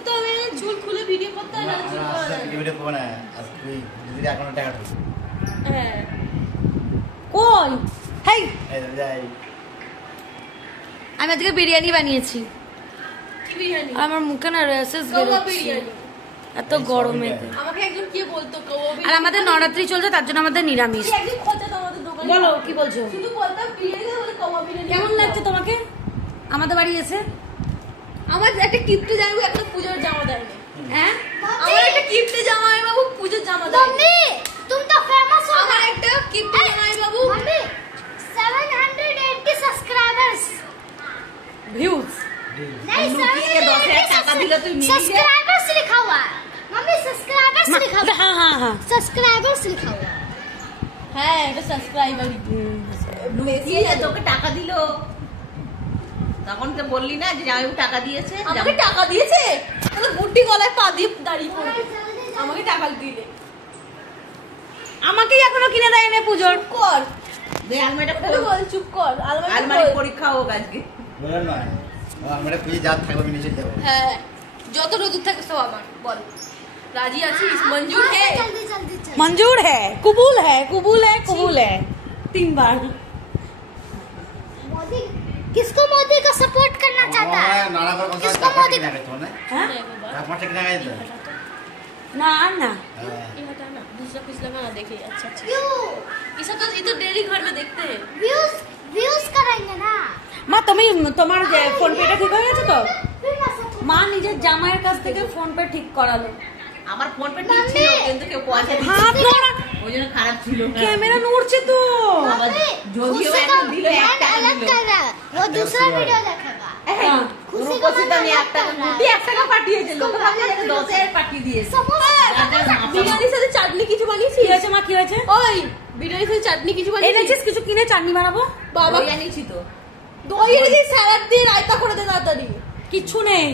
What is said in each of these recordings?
করতে হবে, চুল খুলে ভিডিও করতে হবে না, চুল আমরা ভিডিও করব না আর তুই যদি এখনো টাকা ঢুক হ্যাঁ কই হেই এই যাই আমি আজকে বিরিয়ানি বানিয়েছি। কি বিরিয়ানি? আমার মুখে না র্যাশেস কাওয়া বেরোচ্ছে বিরিয়ানি। এত গরমে। আমাকে একজন কি বলতো কাওয়া আর বিরিয়ানি। আমাদের নবরাত্রি চলছে, তার জন্য আমাদের নিরামিষ। কি একদিন খোঁজা আমাদের দোকানে। বলো কি বলছো? শুধু বলতাম বিরিয়ানি বলে কাওয়া বিরিয়ানি। কেমন লাগছে তোমাকে আমাদের বাড়ি এসে? আমার একটা কিপ্টে জামাই একটা পূজার জামা দেয়নি। হ্যাঁ আমার একটা কিপ্টে জামাই বাবু পূজার জামা দেয়নি। मम्मी तुम तो फेमस हो। আমার একটা কিপ্টে জামাই বাবু मम्मी 780 सब्सक्राइबर्स ভিউজ नहीं लुकिए 10,000 টাকা দিলে তুই মিলিয়ে सब्सक्राइबर्स लिखा हुआ है मम्मी सब्सक्राइबर्स लिखा हुआ है হ্যাঁ হ্যাঁ হ্যাঁ सब्सक्राइबर्स लिखा हुआ है হ্যাঁ এটা সাবস্ক্রাইবারই লুকিয়ে তোকে টাকা দিল, তখন তো বললি না যে জামাইবাবু টাকা দিয়েছে। আমাকে টাকা দিয়েছে তাহলে বুদ্ধি গলায় পা দিয়ে দাঁড়িয়ে পড়বে আমাকে টাকা দিলে আমাকেই এখনো কিনে দেয় না পুজোর। চুপ কর দে আলমারিটা একটু বল চুপ কর আলমারি আলমারি পরীক্ষা হোক আজকে। বলেন না আমরা পুজো যা থাকবে আমি নিচে যাবো হ্যাঁ যত রোদুর থাকে সব আমার বল রাজি আছিস মঞ্জুর হে जल्दी जल्दी जल्दी मंजूर है, कबूल है, कबूल है, कबूल है 3 बार। मोदी किसको मोदी का सपोर्ट करना चाहता है নানা করে কথা किसको मोदी কিনা গেছে মানে হ্যাঁ তারপরটা কিনা গেছে না না ये हटा ना दूसरा कुछ लगा ना देखिए अच्छा अच्छा क्यों ये सब तो ये तो डेली घर में देखते हैं व्यूज व्यूज करेंगे ना মা তুমি তোমার ফোন পেটা ঠিক হয়ে গেছে তো? फिर ना सपोर्ट মা নিজের জামাইয়ের কাছ থেকে ফোন পে ঠিক করালো। আমার ফোন পে ঠিক ছিল কিন্তু কেউ পয়সা দিচ্ছে হাত ধরা ওই জন্য খারাপ ছিল ক্যামেরা নড়ছে তো। যদিও खुशी একটা को দিল এক ब्रांड টাকা अलग দিল कर रहा है वो दूसरा वीडियो देखेगा হ্যাঁ। खुशी को রূপসী তো আমি ब्रांड 1 টাকা গুটি 1 টাকা পাঠিয়েছে লোক ভাবছে যে 10,000 পাঠিয়ে দিয়েছে বিরিয়ানির সাথে চাটনি কিছু বানিয়েছিস কি হয়েছে মা কি হয়েছে? ওই বিরিয়ানির সাথে চাটনি কিছু বানিয়েছিস এনেছিস কিছু কিনে চাটনি বানাবো? বাবা ওই আনিছি তো দই এনেছিস স্যালাড দিয়ে রায়তা করে দে তাড়াতাড়ি কিচ্ছু নেই।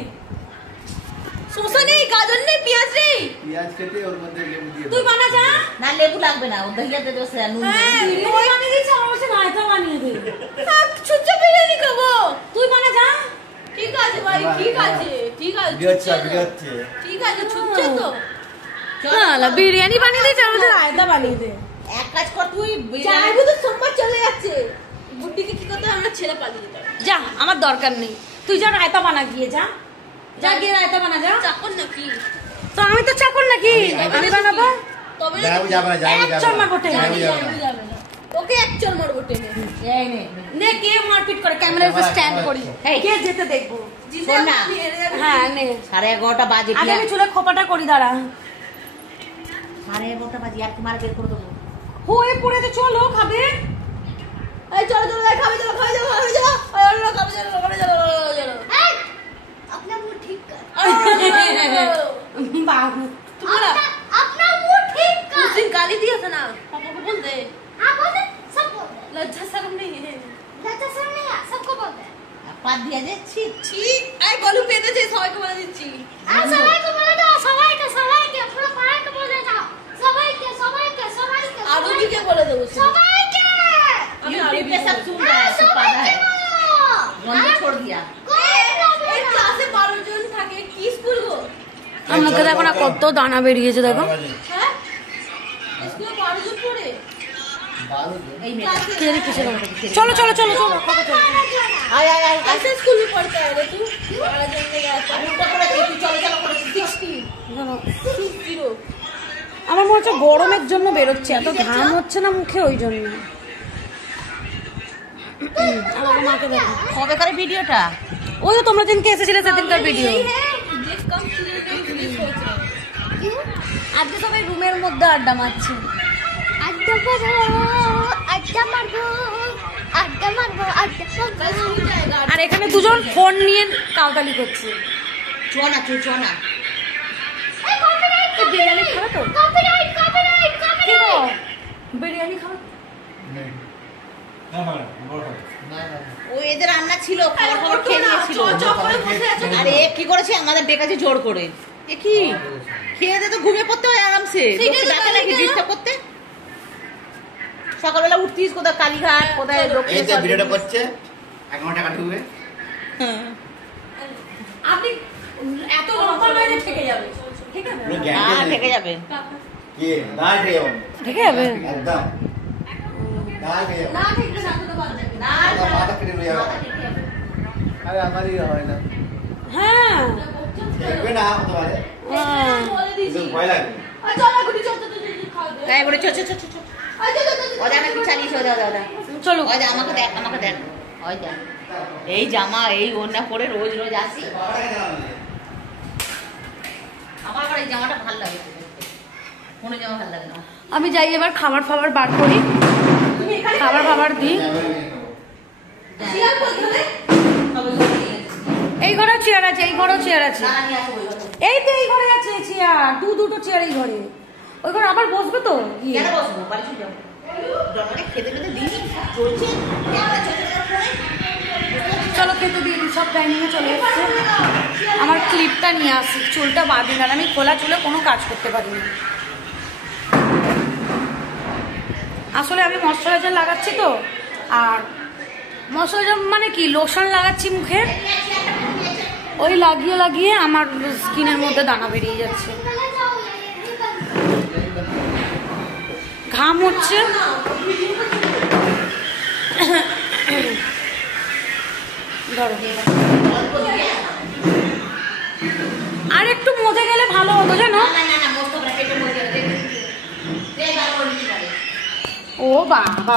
শসা নেই গাজর নেই পেঁয়াজ নেই পেঁয়াজ কেটে ওর মধ্যে লেবু দিয়ে তুই বানা যা। না লেবু লাগবে না ও দহিয়াতে দোসে নুন হ্যাঁ, দিয়ে তুই বানিয়ে দিচ্ছি, আমার কাছে রায়তা বানিয়ে দে। ছুচ্চা বিরিয়ানি খাবো তুই বানা যা। ঠিক আছে ভাই ঠিক আছে ঠিক আছে ভিডিও হচ্ছে ছুচ্চা ভিডিও তো। হচ্ছে ঠিক আছে ছুচ্চা তো না বিরিয়ানি বানিয়ে দিচ্ছি, আমার কাছে রায়তা বানিয়ে দে। এক কাজ কর তুই যাইবো তো সোমবার চলে যাচ্ছে বুদ্ধিকে কি করতে হবে আমরা ছেলে পালিয়ে যেতে হবে যা আমার দরকার নেই, তুই যা রায়তা বানা গিয়ে যা যা গিয়ে রায়তা বানা যা। চাকর নাকি তো আমি তো চাকর নাকি, আমি বানাবো। তবে যাবো যাবে না যাবো এক চড় মারবো টেনে। যাবে যাবে না যাবে না ওকে এক চল মারবো টেনে এই নে নে কে মারপিট করে ক্যামেরার উপর স্ট্যান্ড করি, কে যেতে দেখবো। শোন না হ্যাঁ নে 11:30 বাজে আগে আমি চুলে খোপাটা করি দাঁড়া। 11:30 বাজে আর তোমার বের করে দেবো হয়ে পড়েছে, চলো খাবে। এই চলো চলো যাই খাবে চলো খাবে চলো খাবে চলো আরে খাবে চলো খাবে চলো চলো अपना मूड ठीक कर বাবু তোমরা अपना मूड ठीक उस कर दिन गाली दिया था ना पापा को बोल दे हाँ बोल दे सब बोल दे लज्जा शर्म नहीं है लज्जा शर्म नहीं है सबको बोल दे পাত দিয়ে যাচ্ছি ठीक आई गलू পেতেছে সবাইকে বলে দিচ্ছি हाँ सवाई को बोले दो सवाई के पूरा पढ़ाई को बोले जाओ सवाई के आरबी के बोले दो सवाई के আমি यूट्यूब আরবি पे सब सुन रहा है सब सवाई पता के है बोलो बंद छोड़ दिया এই ক্লাসে 12 জন থাকে কি স্কুল গো আমার মুখে দেখো না কত দানা বেরিয়েছে দেখো। হ্যাঁ স্কুলে 12 জন পড়ে এই মেয়ে কে রে কিসের দানা? চলো চলো চলো চলো খাবে চলো। আয় আয় আয় कैसे स्कूल में पढ़ता है रे तू 12 जन के गया আমি উল্টা করে তুই চলো চলো করে 60 আমার মনে হচ্ছে গরমের জন্য বেরোচ্ছে, এত ঘাম হচ্ছে না মুখে ওই জন্য। আমার মাকে দেখো, কবে করে ভিডিওটা ওই তো তোমরা দিনকে এসেছিলে সেদিনকার ভিডিও। ये कम स्टूडेंट में इंग्लिश सोच रहे क्यों আজকে সবাই রুমের মধ্যে আড্ডা মারছে। अड्डा मारो अड्डा मारो अड्डा मारो अड्डा कल स्कूल जाएगा আর এখানে দুজন ফোন নিয়ে কাউতালি করছে। চনা তুই চনা তো বিরিয়ানি খাবে তো? कॉपीराइट কি গো? বিরিয়ানি খাবে? ও এদের রান্না ছিল খাবার খাবার খেয়ে নিয়েছিল করে বসে আছো আরে এ কি করেছে আমাদের ডেকেছে জোর করে এ কি খেয়ে দে তো ঘুমিয়ে পড়তে হয় আরামসে সেইটাই তো ডাকে নাকি কালীঘাট। ডিস্টার্ব করতে সকালবেলা উঠতিস কোথায় কালীঘাট কোথায় এই দক্ষিণ যে ভিডিওটা করছে 1 টাকা ঢুকবে হ্যাঁ আপনি এত লম্বা তোমার নয় যে ঠেকে যাবে ঠিক আছে পুরো হ্যাঁ গ্যারান্টি ঠেকে যাবে কি না ঠেকে যাবো ঠেকে যাবে একদম না ঠেকে যাবো না ঠেকলে না তো বাদ যাবে না মাথা কেটে নিয়ে যাবো মাথা কেটে যাবে। আরে আমারই হয় না হ্যাঁ দেখবে না হতে পারে বলে দিছি কিন্তু ভয় লাগে চলো গুটি চল চল খাও দে তাই বলে চো চো চো চো চো। ওদের নাকি চালিয়েছে ওদের ওদের চলো ওই দেখ আমাকে দেখ আমাকে দেখ ওই দেখ এই জামা এই ওড়না পরে রোজ রোজ আসি আমার আবার এই জামাটা ভালো লাগে কোনো জামা ভালো লাগে না আমি যাই এবার খাবার ফাবার বার করি খাবার ফাবার দিই এই ঘরেও চেয়ার আছে এই ঘরেও চেয়ার আছে না নিয়ে আসবো ওই ঘরে। এই তো এই ঘরে আছে চেয়ার দুটো চেয়ার এই ঘরে ওই ঘরে আবার বসবে তো গিয়ে। কেন বসবো বাড়ি চলে যাবো জন্মে খেতে খেতে দিন চলছে ক্যামেরা চলছে ফোনে চলো খেতে দিয়ে দিই সব টাইমিংয়ে চলে এসছে আমার ক্লিপটা নিয়ে আসি চুলটা বাঁধি না আমি খোলা চুলে কোনো কাজ করতে পারি না আসলে আমি ময়শ্চারাইজার লাগাচ্ছি তো আর ময়শ্চারাইজার মানে কি লোশন লাগাচ্ছি মুখে ওই লাগিয়ে লাগিয়ে আমার স্কিনের মধ্যে দানা বেরিয়ে যাচ্ছে ঘাম হচ্ছে ধরো আর একটু মজে গেলে ভালো হতো জানো না না না মোস্ট অফ পেটের মধ্যে ও ও বাবা